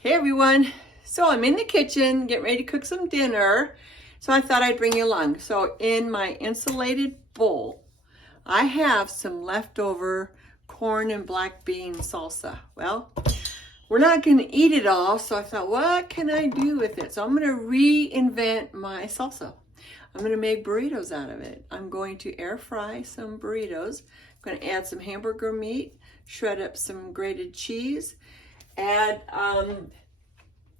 Hey everyone, so I'm in the kitchen getting ready to cook some dinner, so I thought I'd bring you along. So in my insulated bowl, I have some leftover corn and black bean salsa. Well, we're not going to eat it all, so I thought, what can I do with it? So I'm going to reinvent my salsa. I'm going to make burritos out of it. I'm going to air fry some burritos. I'm going to add some hamburger meat, shred up some grated cheese, add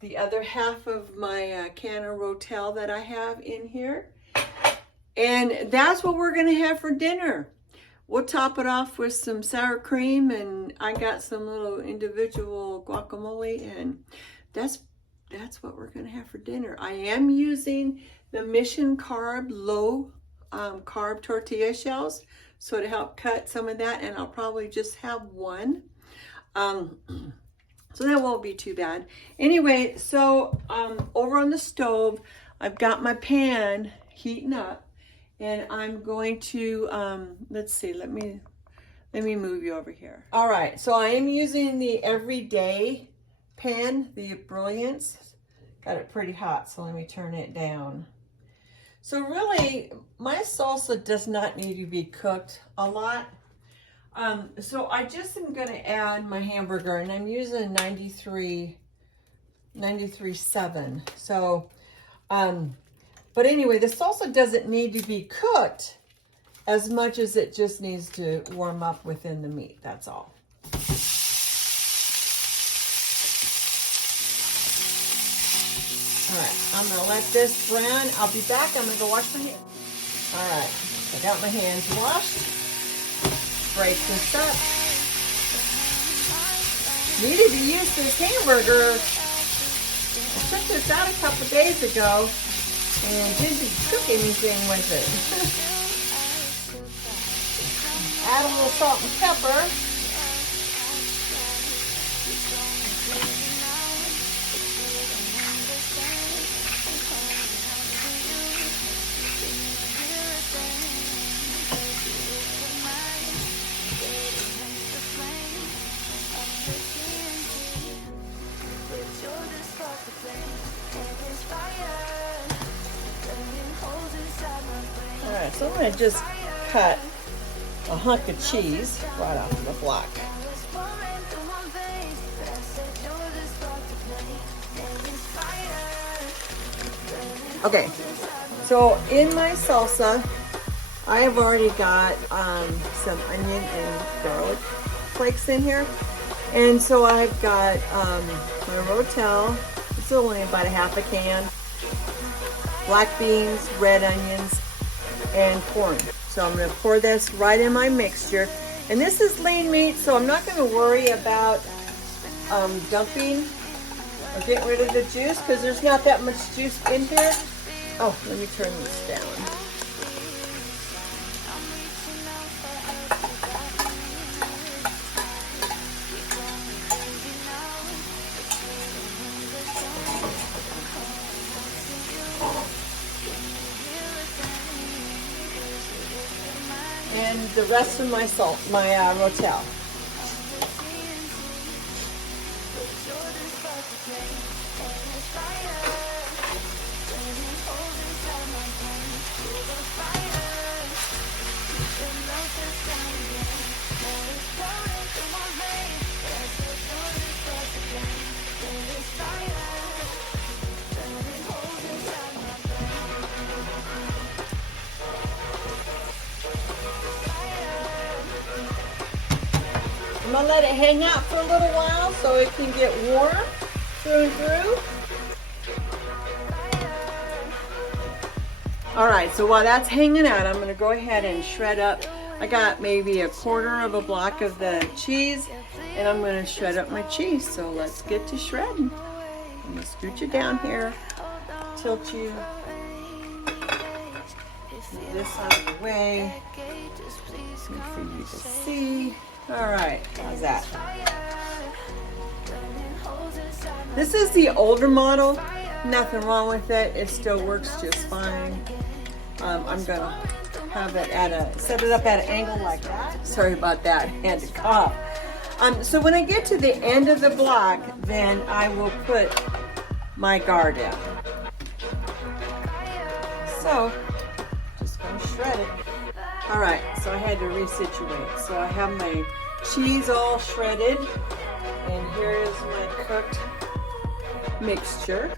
the other half of my can of Rotel that I have in here. And that's what we're gonna have for dinner. We'll top it off with some sour cream, and I got some little individual guacamole, and that's what we're gonna have for dinner. I am using the Mission Carb low carb tortilla shells, so to help cut some of that, and I'll probably just have one. So that won't be too bad. Anyway, so over on the stove, I've got my pan heating up, and I'm going to, let's see, let me move you over here. All right, so I am using the everyday pan, the Brilliance. Got it pretty hot, so let me turn it down. So really, my salsa does not need to be cooked a lot. So I just am going to add my hamburger, and I'm using 93.7. So, but anyway, the salsa doesn't need to be cooked as much as it just needs to warm up within the meat. That's all. All right, I'm going to let this brown. I'll be back. I'm going to go wash my hands. All right, I got my hands washed. Break this up. Needed to use this hamburger. I took this out a couple days ago and didn't cook anything with it. Add a little salt and pepper. Alright, so I'm going to just cut a hunk of cheese right off the block. Okay, so in my salsa, I have already got some onion and garlic flakes in here. And so I've got my Rotel, it's only about a half a can, black beans, red onions, and corn. So I'm going to pour this right in my mixture. And this is lean meat, so I'm not going to worry about dumping or getting rid of the juice, because there's not that much juice in here. Oh, let me turn this down. And the rest of my salt, my Rotel. I'm going to let it hang out for a little while so it can get warm through and through. Alright, so while that's hanging out, I'm going to go ahead and shred up. I got maybe a quarter of a block of the cheese, and I'm going to shred up my cheese. So let's get to shredding. I'm going to scoot you down here, tilt you, move this out of the way, for you to see. All right, how's that? This is the older model. Nothing wrong with it. It still works just fine. I'm gonna have it set it up at an angle like that. Sorry about that. Had to cough. So when I get to the end of the block, then I will put my guard in. So, just gonna shred it. All right, so I had to resituate. So I have my cheese all shredded, and here is my cooked mixture.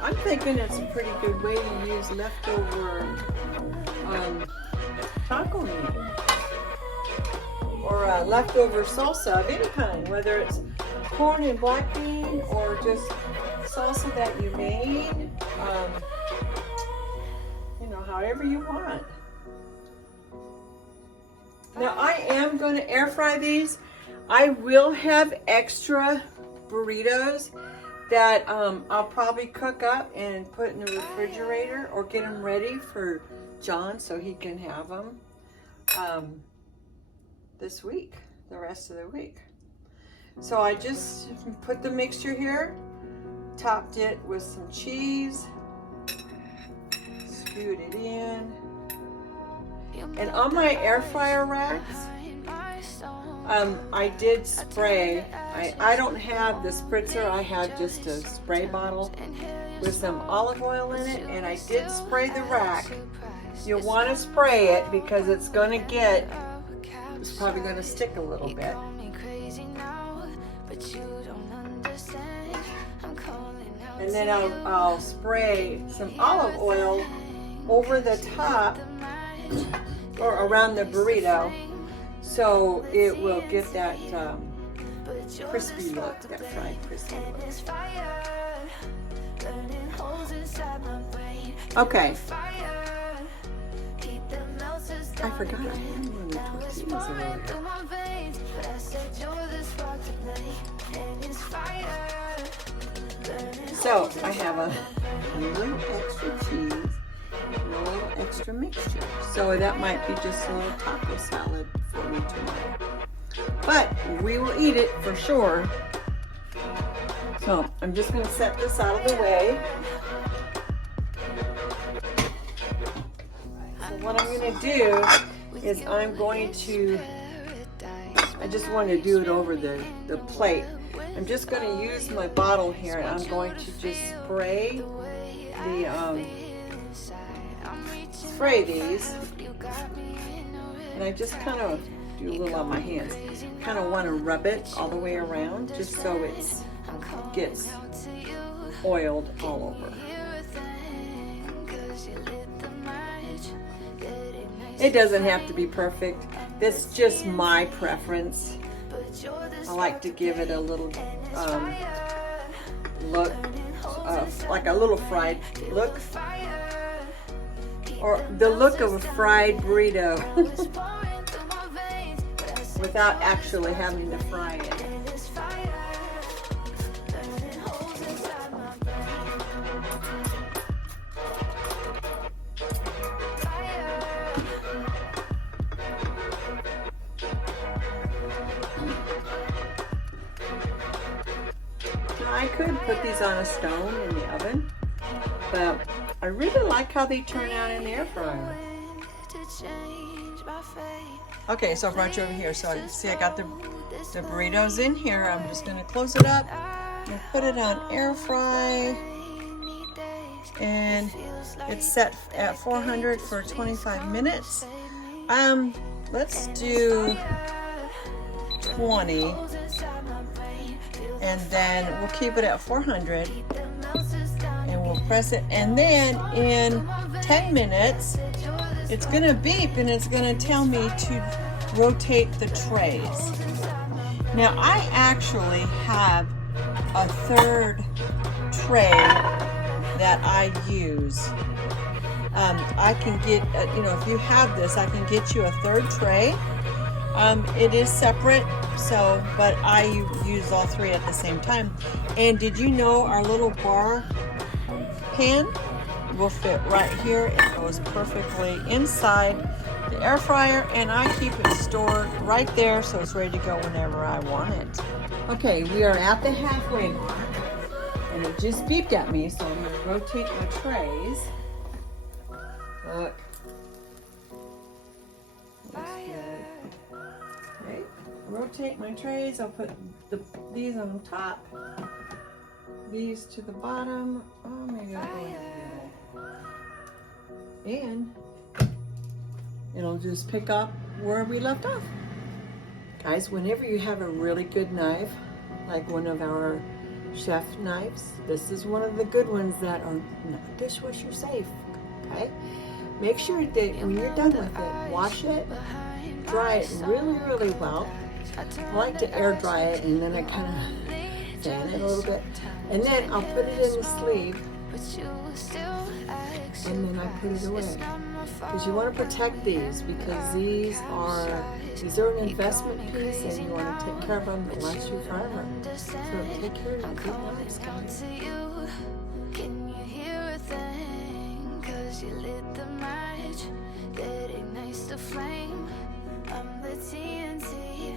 I'm thinking it's a pretty good way to use leftover taco meat or leftover salsa of any kind, whether it's corn and black bean or just salsa that you made, you know, however you want. Now I am going to air fry these. I will have extra burritos that I'll probably cook up and put in the refrigerator or get them ready for John so he can have them this week, the rest of the week. So I just put the mixture here, topped it with some cheese, spewed it in, and on my air fryer racks, I did spray. I don't have the spritzer, I have just a spray bottle with some olive oil in it, and I did spray the rack. You'll want to spray it because it's probably going to stick a little bit. And then I'll spray some olive oil over the top or around the burrito, so it will get that crispy look, that fried crispy look. Okay. I forgot I had one of the tortillas earlier. So I have a little extra cheese and a little extra mixture. So that might be just a little taco salad for me tomorrow. But we will eat it for sure. So I'm just going to set this out of the way. So what I'm going to do is I just want to do it over the plate. I'm just going to use my bottle here, and I'm going to just spray these, and I just kind of do a little on my hands. Kind of want to rub it all the way around, just so it gets oiled all over. It doesn't have to be perfect. That's just my preference. I like to give it a little look, like a little fried look, or the look of a fried burrito without actually having to fry it. I could put these on a stone in the oven, but I really like how they turn out in the air fryer. Okay, so I brought you over here. So you see I got the burritos in here. I'm just going to close it up and put it on air fry. And it's set at 400 for 25 minutes. Let's do 20. And then we'll keep it at 400 and we'll press it, and then in 10 minutes it's gonna beep and it's gonna tell me to rotate the trays. Now I actually have a third tray that I use. I can get, if you have this, I can get you a third tray. It is separate, but I use all three at the same time. And did you know our little bar pan will fit right here? It goes perfectly inside the air fryer, and I keep it stored right there so it's ready to go whenever I want it. Okay, we are at the halfway mark, and it just beeped at me, so I'm going to rotate my trays. Look. Okay. rotate my trays. I'll put these on top, these to the bottom. Oh, maybe I'll go in the middle. And it'll just pick up where we left off. Guys, whenever you have a really good knife, like one of our chef knives, this is one of the good ones that are dishwasher safe, okay? Make sure that when you're done with it, wash it, dry it really, really well. I like to air dry it, and then I kind of fan it a little bit. And then I'll put it in the sleeve, and then I put it away. Because you want to protect these, because these are an investment piece, and you want to take care of them to last you forever. So take care of your good knives, guys. Can you hear a thing? 'Cause you lit the match that ignites the flame. I'm the TNT.